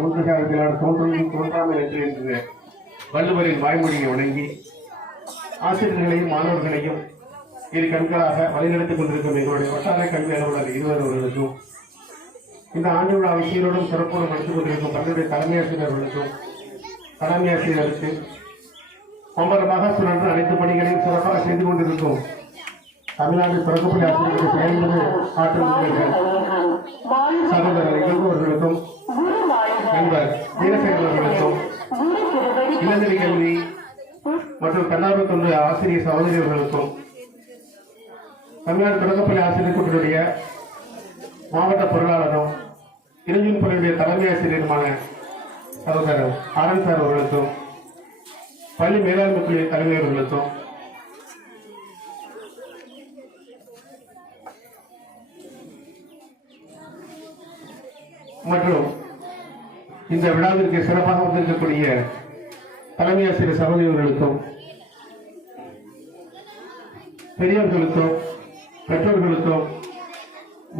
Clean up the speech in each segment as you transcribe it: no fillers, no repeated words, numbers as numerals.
ஒன்றுகாலத்திலான தோன்றும் தோன்றாமல் என்று வள்ளுவரின் வாய்மொழியை வணங்கி ஆசிரியர்களையும் மாணவர்களையும் இரு கண்களாக வழிநடத்திக் கொண்டிருக்கும் எங்களுடைய வட்டார கல்வி அலுவலர் இருவர்களுக்கும் இந்த ஆண்டு விழாவை சீரோடும் சிறப்போடும் நடத்திக் கொண்டிருக்கும் பள்ளியுடைய தலைமை ஆசிரியர்களுக்கும் தலைமை ஆசிரியருக்கு ஒன்பரமாக சுழன்று அனைத்து பணிகளையும் சிறப்பாக செய்து கொண்டிருக்கும் தமிழ்நாடு தொடக்கப்பள்ளி ஆசிரியர்களுக்கு செயல்பது ஆற்றல் சகோதரர் இளங்கோவர்களுக்கும் நண்பர் வீரசேகர் அவர்களுக்கும் இளநிலை கல்வி மற்றும் தன்னார்வ தொண்டு ஆசிரியர் சகோதரியர்களுக்கும் தமிழ்நாடு தொடக்கப்பள்ளி ஆசிரியர் கூட்டத்துடைய மாவட்ட பொருளாளரும் இளைஞர் பள்ளியுடைய தலைமை ஆசிரியருமான சகோதரர் ஆனந்த் சார் அவர்களுக்கும் பள்ளி மேலாண்மை குழு தலைவர்களுக்கும் மற்றும் இந்த விழாவிற்கு சிறப்பாக வந்திருக்கக்கூடிய தலைமை ஆசிரியர் சகோதரர்களுக்கும் பெரியவர்களுக்கும் பெற்றோர்களுக்கும்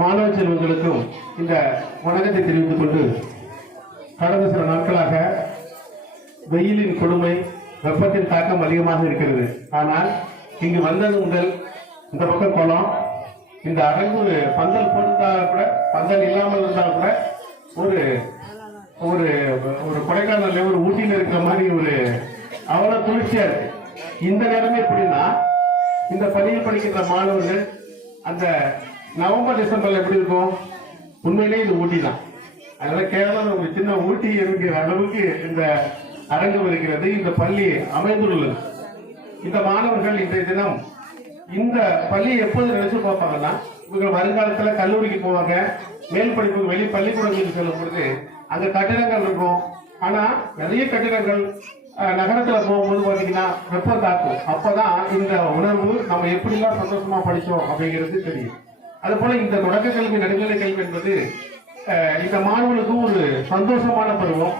மாணவ செல்வங்களுக்கும் இந்த வணக்கத்தை தெரிவித்துக் கொண்டு கடந்த சில நாட்களாக வெயிலின் கொடுமை வெப்பத்தின் தாக்கம் அதிகமாக இருக்கிறது. ஆனால் இங்கு வந்தது முதல் இந்த பக்கம் குளம், இந்த அரங்கு பந்தல் போட்டால் கூட பந்தல் இல்லாமல் இருந்தால் கூட ஒரு ஒரு ஒரு கொடைக்கானல்ல ஒரு ஊட்டியில் இருக்கிற மாதிரி ஒரு அவ்வளவு குளிர்ச்சியா இருக்கு. இந்த நேரமே எப்படின்னா இந்த பள்ளியில் படிக்கின்ற மாணவர்கள் அந்த நவம்பர் டிசம்பர்ல எப்படி இருக்கும், உண்மையிலேயே இது ஊட்டி தான். அதனால கேரளம் ஒரு சின்ன ஊட்டி இருக்கிற அளவுக்கு இந்த அரங்கம் இருக்கிறது. இந்த பள்ளி அமைந்துள்ளது. இந்த மாணவர்கள் இன்றைய தினம் இந்த பள்ளியை எப்போது நினைச்சு பார்ப்பாங்கன்னா, இவங்க வருங்காலத்துல கல்லூரிக்கு போவாங்க, மேல் படிப்பு வெளி பள்ளிக்கூடங்களுக்கு செல்லும் பொழுது அங்க கட்டிடங்கள் இருக்கும். ஆனா நிறைய கட்டிடங்கள் நகரத்துல போகும்போது பாத்தீங்கன்னா வெப்பம் தாக்கும். அப்பதான் இந்த உணர்வு நம்ம எப்படிலாம் சந்தோஷமா படிச்சோம் அப்படிங்கிறது தெரியும். அது போல இந்த தொடக்க கல்வி நடுநிலை கல்வி என்பது இந்த மாணவர்களுக்கு ஒரு சந்தோஷமான பருவம்,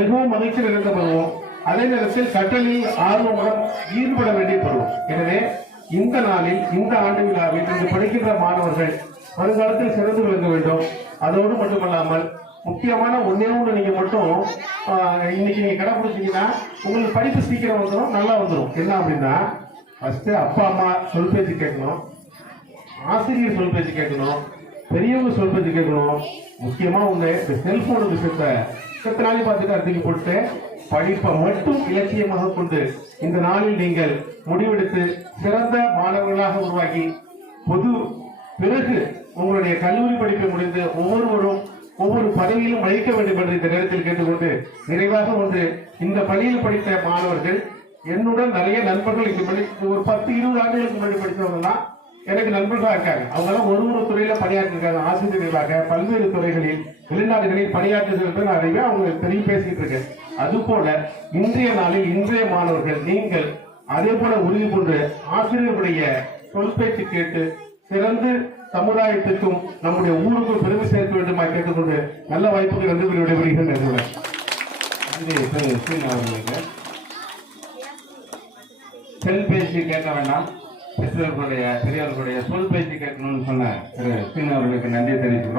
மிகவும் மகிழ்ச்சி நிறைந்த பருவம், அதே நேரத்தில் கற்றலில் ஆர்வமுடன் ஈடுபட வேண்டிய பருவம். எனவே இந்த நாளில் இந்த ஆண்டு விழாவில் இங்கு படிக்கின்ற மாணவர்கள் வருங்காலத்தில் சிறந்து விளங்க வேண்டும். அதோடு மட்டுமல்லாமல் முக்கியமான ஒன்னே ஒன்று நீங்க மட்டும் இன்னைக்கு நீங்க கடைபிடிச்சீங்கன்னா உங்களுக்கு படிப்பு சீக்கிரம் வந்துடும், நல்லா வந்துடும். என்ன அப்படின்னா ஃபர்ஸ்ட் அப்பா அம்மா சொல் பேச்சு கேட்கணும், ஆசிரியர் சொல் பேச்சு கேட்கணும், பெரியவங்க சொல் பேச்சு கேட்கணும். முக்கியமா ஒண்ணு இந்த செல்போன் விஷயத்தை நாளை பார்த்துட்டு அர்த்தம் போட்டு படிப்பை மட்டும் இலட்சியமாக கொண்டு இந்த நாளில் நீங்கள் முடிவெடுத்து சிறந்த மாணவர்களாக உருவாக்கி பொது பிறகு உங்களுடைய கல்லூரி படிப்பை முடிந்து ஒவ்வொருவரும் ஒவ்வொரு பதவியிலும் வகிக்க வேண்டும் என்று இந்த நேரத்தில் கேட்டுக்கொண்டு நிறைவாக ஒன்று இந்த பள்ளியில் படித்த மாணவர்கள் என்னுடன் நிறைய நண்பர்கள் ஒரு 10-20 ஆண்டுகளுக்கு முன்னாடி படித்தவங்க தான் எனக்கு நண்பர்களாக இருக்காங்க. அவங்களாம் ஒரு துறையில பணியாற்றிருக்காங்க. ஆசிரியர்களாக பல்வேறு துறைகளில் வெளிநாடுகளில் பணியாற்றுகிறது நிறைய அவங்க தெரியும் பேசிட்டு இருக்கேன். அதுபோல இன்றைய நாளில் இன்றைய மாணவர்கள் நீங்கள் அதே போல உறுதி கொண்டு ஆசிரியர்களுடைய சொல் பேச்சு கேட்டு சிறந்து சமுதாயத்துக்கும் நம்முடைய ஊருக்கும் பெருமை சேர்க்க வேண்டுமா கேட்டுக்கொண்டு நல்ல வாய்ப்புக்கு நன்றி விடைபெறுகிறேன். செல் பேச்சு கேட்க வேண்டாம், பெற்றோர்களுடைய பெரியவர்களுடைய சொல் பேச்சு கேட்கணும்னு சொன்ன திரு அவர்களுக்கு நன்றி தெரிவிக்கிறோம்.